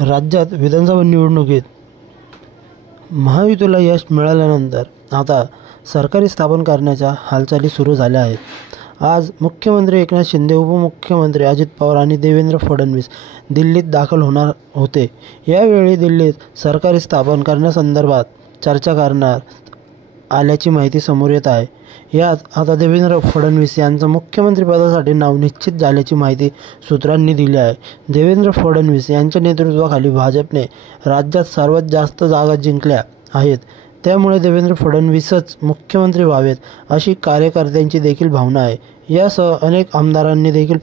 राज्यात विधानसभा निवडणुकीत महायुतीला यश मिळाल्यानंतर आता सरकारी स्थापन करण्याच्या हालचाली सुरू झाल्या आहेत. आज मुख्यमंत्री एकनाथ शिंदे, उपमुख्यमंत्री अजित पवार आणि देवेंद्र फडणवीस दिल्लीत दाखल होणार होते. यावेळी दिल्लीत सरकारी स्थापन करण्यासंदर्भात चर्चा करण्यात आल्याची माहिती समोर येत आहे. यात आता देवेंद्र फडणवीस यांचं मुख्यमंत्रीपदासाठी नाव निश्चित झाल्याची माहिती सूत्रांनी दिली आहे. देवेंद्र फडणवीस यांच्या नेतृत्वाखाली भाजपने राज्यात सर्वात जास्त जागा जिंकल्या आहेत. त्यामुळे देवेंद्र फडणवीसच मुख्यमंत्री व्हावेत अशी कार्यकर्त्यांची देखील भावना आहे. यासह अनेक आमदारांनी देखील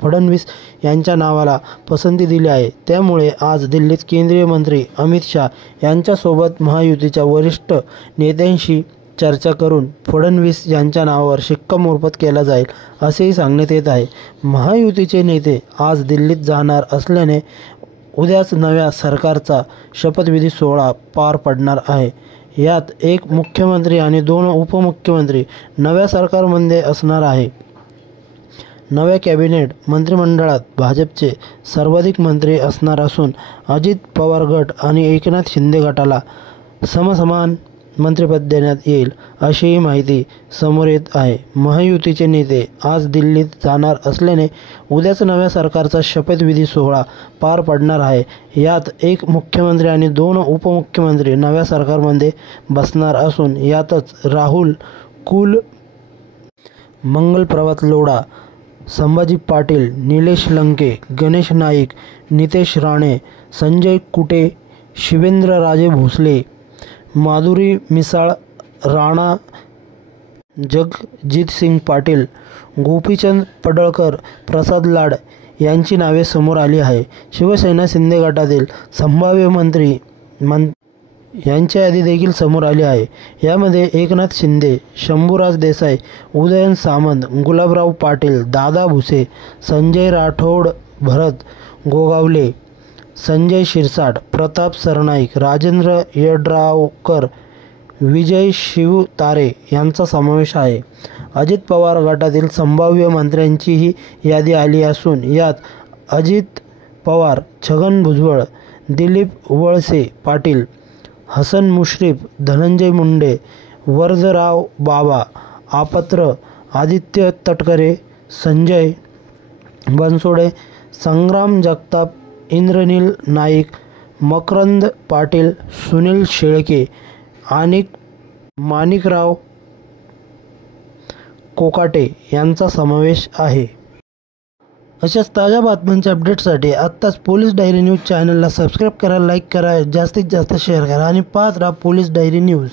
फडणवीस यांच्या नावाला पसंती दिली आहे. त्यामुळे आज दिल्लीत केंद्रीय मंत्री अमित शाह यांच्यासोबत महायुतीच्या वरिष्ठ नेत्यांशी चर्चा करून फडणवीस यांच्या नावावर शिक्कामोर्तब केला जाईल असेही सांगण्यात येत आहे. महायुतीचे नेते आज दिल्लीत जाणार असल्याने उद्याच नव्या सरकारचा शपथविधी सोहळा पार पडणार आहे. यात एक मुख्यमंत्री आणि 2 उपमुख्यमंत्री नव्या सरकारमध्ये असणार आहे. नव्या कॅबिनेट मंत्रिमंडळात भाजपचे सर्वाधिक मंत्री असणार असून अजित पवार गट आणि एकनाथ शिंदे गटाला समसमान मंत्रिपद देण्यात येईल अशीही माहिती समोर येत आहे. महायुतीचे नेते आज दिल्लीत जाणार असल्याने उद्याच नव्या सरकारचा शपथविधी सोहळा पार पडणार आहे. यात एक मुख्यमंत्री आणि 2 उपमुख्यमंत्री नव्या सरकारमध्ये बसणार असून यातच राहुल कुल, मंगल प्रभात लोढा, संभाजी पाटील, निलेश लंके, गणेश नाईक, नितेश राणे, संजय कुटे, शिवेंद्रराजे भोसले, माधुरी मिसाळ, राणा जगजितसिंग पाटील, गोपीचंद पडळकर, प्रसाद लाड यांची नावे समोर आली आहे. शिवसेना शिंदे गटातील संभाव्य मंत्री यांची यादी देखील समोर आली आहे. यामध्ये एकनाथ शिंदे, शंभूराज देसाई, उदयन सामंत, गुलाबराव पाटील, दादा भुसे, संजय राठोड, भरत गोगावले, संजय शिरसाट, प्रताप सरनाईक, राजेंद्र यड्रावकर, विजय शिवतारे यांचा समावेश आहे. अजित पवार गटातील संभाव्य मंत्र्यांचीही यादी आली असून यात अजित पवार, छगन भुजबळ, दिलीप वळसे पाटील, हसन मुश्रीफ, धनंजय मुंडे, वरदराव बाबा आपत्र, आदित्य तटकरे, संजय बनसोडे, संग्राम जगताप, इंद्रनील नाईक, मकरंद पाटील, सुनील शेळके आणि माणिकराव कोकाटे यांचा समावेश आहे. अशाच ताज्या बातम्यांच्या अपडेटसाठी आत्ताच पोलीस डायरी न्यूज चॅनलला सबस्क्राईब करा, लाईक करा, जास्तीत जास्त शेअर करा आणि पाहत राहा पोलीस डायरी न्यूज.